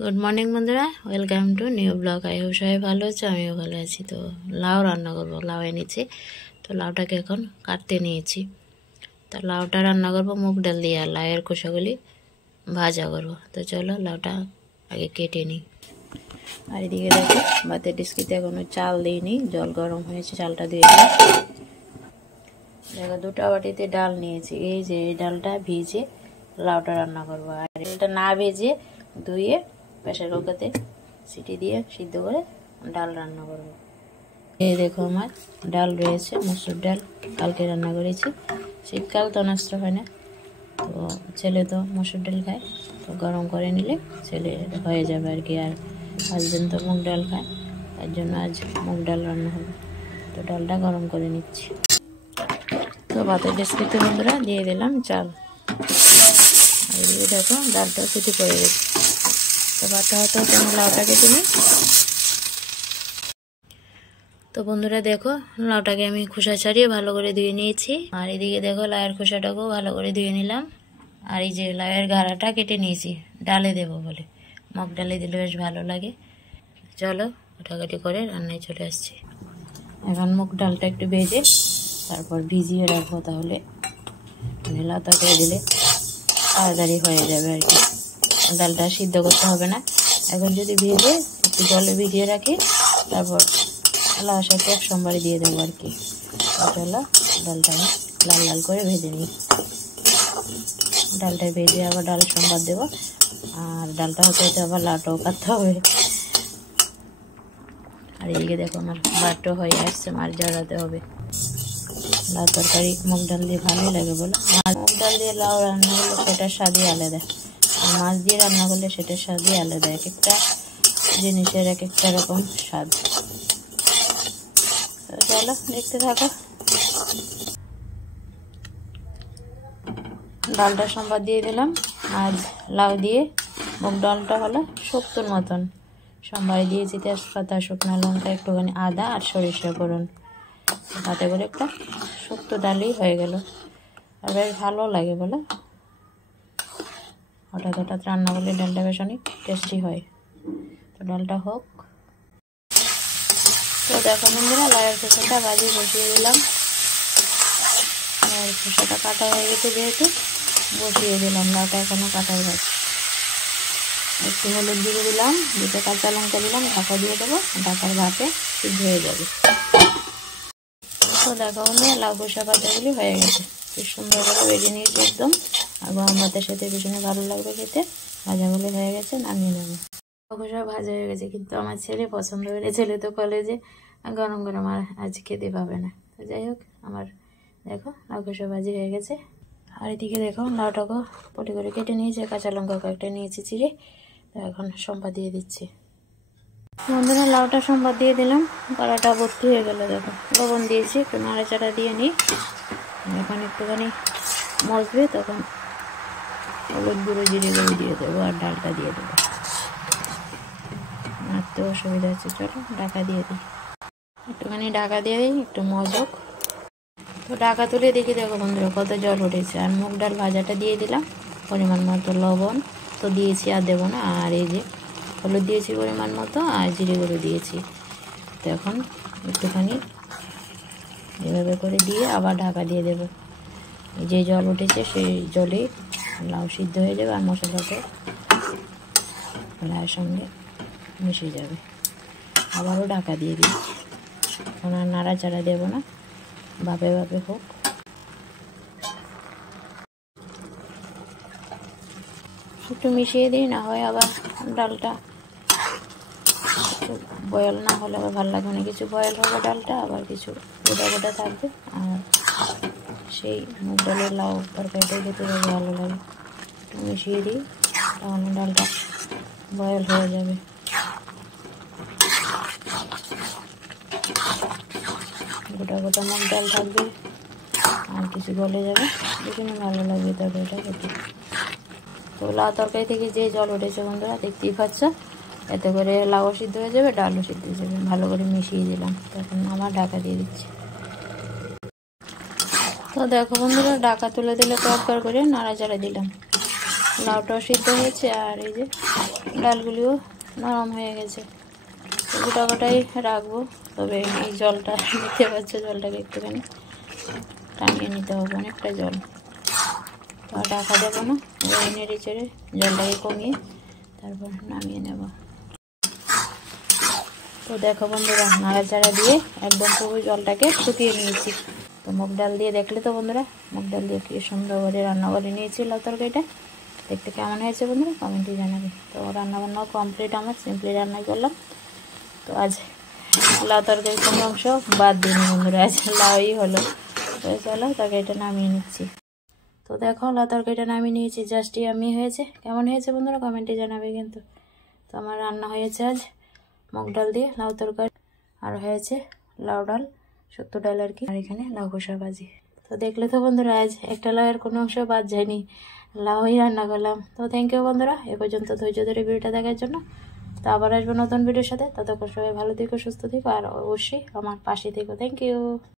Good morning বন্ধুরা, welcome to new blog. I hope সবাই ভালো আছে, আমিও ভালো আছি। তো লাউ রান্না করবো, লাউ এনেছি। তো লাউটাকে এখন কাটতে নিয়েছি। তো লাউটা রান্না করবো মুগ ডাল দিয়ে, আর লাউয়ের খোসাগুলি ভাজা করবো। তো চলো লাউটা আগে কেটে নিই। আর এদিকে দেখো ভাতের ডিস্কিতে এখনো চাল দিইনি, জল গরম হয়েছে, চালটা দিয়ে দিই। দেখো দুটো বাটিতে ডাল নিয়েছি। এই যে এই ডালটা ভিজে লাউটা রান্না করবো। আর এটা না ভেজে ধুয়ে প্রেসার কুকারে সিটি দিয়ে সিদ্ধ করে ডাল রান্না করব। এই দেখো আমার ডাল রয়েছে, মসুর ডাল, কালকে রান্না করেছি। শীতকাল তো নষ্ট হয় না, তো ছেলে তো মসুর ডাল খায়, তো গরম করে নিলে ছেলে হয়ে যাবে আর কি। আর হাজবেন্ড তো মুগ ডাল খায়, তার জন্য আজ মুগ ডাল রান্না হবে। তো ডালটা গরম করে নিচ্ছি। তো ভাতের ডেস্কিতে বন্ধুরা দিয়ে দিলাম চাল। আর এদিকে দেখো ডালটাও সিটি পড়ে গেছে। তো ভাতটা হয়তো কোনো লাউটা কেটে নিই। তো বন্ধুরা দেখো লাউটাকে আমি খোসা ছাড়িয়ে ভালো করে ধুয়ে নিয়েছি। আর এদিকে দেখো লাউয়ের খোসাটাকেও ভালো করে ধুয়ে নিলাম। আর এই যে লাউয়ের ঘাড়াটা কেটে নিয়েছি ডালে দেবো বলে, মগ ডালে দিলে বেশ ভালো লাগে। চলো কাটাকাটি করে রান্নায় চলে আসছি। এখন মুগ ডালটা একটু ভেজে তারপর ভিজিয়ে রাখবো, তাহলে লাউ তরকারি দিলে তাড়াতাড়ি হয়ে যাবে আর কি। ডালটা সিদ্ধ করতে হবে না। এখন যদি ভেজে একটু জলে ভিজিয়ে রাখি, তারপর লাউর সাথে এক সোমবারে দিয়ে দেবো আর কি। চলো ডালটা আমি লাল লাল করে ভেজে নিই। ডালটা ভেজে আবার ডাল সোমবার দেবো। আর ডালটা হতে আবার লাউটাও কাটতে হবে। আর এদিকে দেখো আমার ভাতটা হয়ে আসছে, মাছ জ্বালাতে হবে। লাউ তরকারি মুগ ডাল দিয়ে ভালোই লাগে বলো। মুগ ডাল দিয়ে লাউ রান্না করলে সেটার স্বাদই আলাদা, আর মাছ দিয়ে রান্না করলে সেটার স্বাদই আলাদা। এক একটা জিনিসের এক একটা রকম স্বাদ। চলো দেখতে থাকো। ডালটা সম্বাদ দিয়ে দিলাম। আজ লাউ দিয়ে মুগ ডালটা হলো শুক্তোর মতন। সোমবারে দিয়েছি তেজপাতা, শুকনো লঙ্কা, একটুখানি আদা আর সরিষা ফোড়ন। তাতে করে একটা শুক্তো ডালই হয়ে গেল। আর বেশ ভালো লাগে বলো। হঠাৎ হঠাৎ রান্না করলে ডালটা বেশ অনেক টেস্টি হয়। তো ডালটা হোক। তো দেখো বন্ধুরা লাউয়ের খোসাটা ভাজি বসিয়ে দিলাম। লাউয়ের খোসাটা কাটা হয়ে গেছে যেহেতু বসিয়ে দিলাম। লাউটা এখনো কাটাই ভাজ। একটু হলুদ দিয়ে দিলাম, দুটো কাঁচা লঙ্কা দিলাম, ঢাকা দিয়ে দেবো। ঢাকার ভাতে সিদ্ধ হয়ে যাবে। তো দেখো বন্ধুরা লাউ খোসা পাতাগুলি হয়ে গেছে, খুব সুন্দর করে ভেজে নিয়েছি একদম। আর গরম ভাতের সাথে ভীষণ ভালো লাগবে খেতে। ভাজাগুলি হয়ে গেছে, নামিয়ে নেবো। লাউ খোসা ভাজা হয়ে গেছে, কিন্তু আমার ছেলে পছন্দ করে। ছেলে তো কলেজে গরম গরম আর আজ খেতে পাবে না। তো যাই হোক, আমার দেখো লাউ খোসা ভাজি হয়ে গেছে। আর এদিকে দেখো লাউটাকে পটি করে কেটে নিয়েছি, কাঁচা লঙ্কা কয়েকটা নিয়েছি চিড়ে। তো এখন সম্বাদ দিয়ে দিচ্ছি। বন্ধুরা লাউটা সম্বাদ দিয়ে দিলাম, কড়াটা ভর্তি হয়ে গেল। দেখো লবণ দিয়েছি, একটু নাড়াচাড়া দিয়ে নিই। এখন একটুখানি মজবে, তখন হলুদ গুঁড়ো, জিরে গুঁড়ো দিয়ে দেবো, আর ডালটা দিয়ে দেবো। নাড়তে অসুবিধা হচ্ছে, চলো ঢাকা দিয়ে দিই। একটুখানি ঢাকা দিয়ে দিই, একটু মজক। তো ঢাকা তুলে দেখি, দেখো বন্ধুরা কত জল উঠেছে। আর মুগ ডাল ভাজাটা দিয়ে দিলাম, পরিমাণ মতো লবণ তো দিয়েছি, আর দেবো না। আর এই যে হলুদ দিয়েছি পরিমাণ মতো, আর জিরে গুঁড়ো দিয়েছি। তো এখন একটুখানি এভাবে করে দিয়ে আবার ঢাকা দিয়ে দেবো। যে জল উঠেছে সেই জলে লাউ সিদ্ধ হয়ে যাবে, আর মশলাটা লাউয়ের সঙ্গে মিশে যাবে। আবারও ঢাকা দিয়ে দিচ্ছি। এখন আর নাড়াচাড়া দেবো না, ভাপে ভাপে হোক। একটু মিশিয়ে দিই, না হয় আবার ডালটা একটু বয়েল না হলে আবার ভালো লাগবে না। কিছু বয়েল হবে ডালটা, আবার কিছু গোটা গোটা থাকবে। আর সেই মুগ ডালের লাউ তরকারিটাই খেতে বেশ ভালো লাগে। একটু মিশিয়ে দিই, তাহলে ডালটা বয়েল হয়ে যাবে। গোটা গোটা মুগ ডাল থাকবে, আর কিছু গলে যাবে, ভীষণ ভালো লাগবে তরকারিটা খেতে। তো লাউ তরকারি থেকে যে জল উঠেছে বন্ধুরা দেখতেই পাচ্ছ, এতে করে লাউও সিদ্ধ হয়ে যাবে, ডালও সিদ্ধ হয়ে যাবে। ভালো করে মিশিয়ে দিলাম, তখন আমার ঢাকা দিয়ে দিচ্ছি। তো দেখো বন্ধুরা ঢাকা তুলে দিলে কয়েকবার করে নাড়াচাড়া দিলাম। লাউটাও সিদ্ধ হয়েছে আর এই যে ডালগুলিও নরম হয়ে গেছে। গোটা গোটাই রাখবো, তবে এই জলটা নিতে পারছো, জলটাকে একটুখানি টানিয়ে নিতে হবে, অনেকটা জল। তো ঢাকা দেবো না, নেড়ে চেড়ে জলটাকে কমিয়ে তারপর নামিয়ে নেব। তো দেখো বন্ধুরা, নাড়াচাড়া দিয়ে একদম পুরো জলটাকে শুকিয়ে নিয়েছি। তো মুগ ডাল দিয়ে দেখলে তো বন্ধুরা, মুগ ডাল দিয়ে কি সুন্দর করে রান্না করে নিয়েছি লাউ তরকারিটা। দেখতে কেমন হয়েছে বন্ধুরা কমেন্টে জানাবে। তো রান্নাবান্নাও কমপ্লিট, আমার সিম্পলি রান্নাই করলাম। তো আজ লাউ তরকারির কোনো অংশ বাদ দিইনি বন্ধুরা, আজ লাউই হলো। তো চলো তরকারিটা নামিয়ে নিচ্ছি। তো দেখো লাউ তরকারিটা নামিয়ে নিয়েছি, জাস্ট আমি হয়েছে। কেমন হয়েছে বন্ধুরা কমেন্টে জানাবে কিন্তু। তো আমার রান্না হয়েছে আজ মুগ ডাল দিয়ে লাউ তরকারি, আর হয়েছে লাউ ডাল, শুক্তো ডাল আর কি, আর এখানে লাউ কষা ভাজি। তো দেখলে তো বন্ধুরা, আজ একটা লাউয়ের কোনো অংশ বাদ যায়নি, লাউই রান্না করলাম। তো থ্যাংক ইউ বন্ধুরা এ পর্যন্ত ধৈর্য ধরে ভিডিওটা দেখার জন্য। তো আবার আসবো নতুন ভিডিওর সাথে, ততক্ষণ সবাই ভালো থেকো, সুস্থ থেকো, আর অবশ্যই আমার পাশে থেকো। Thank you.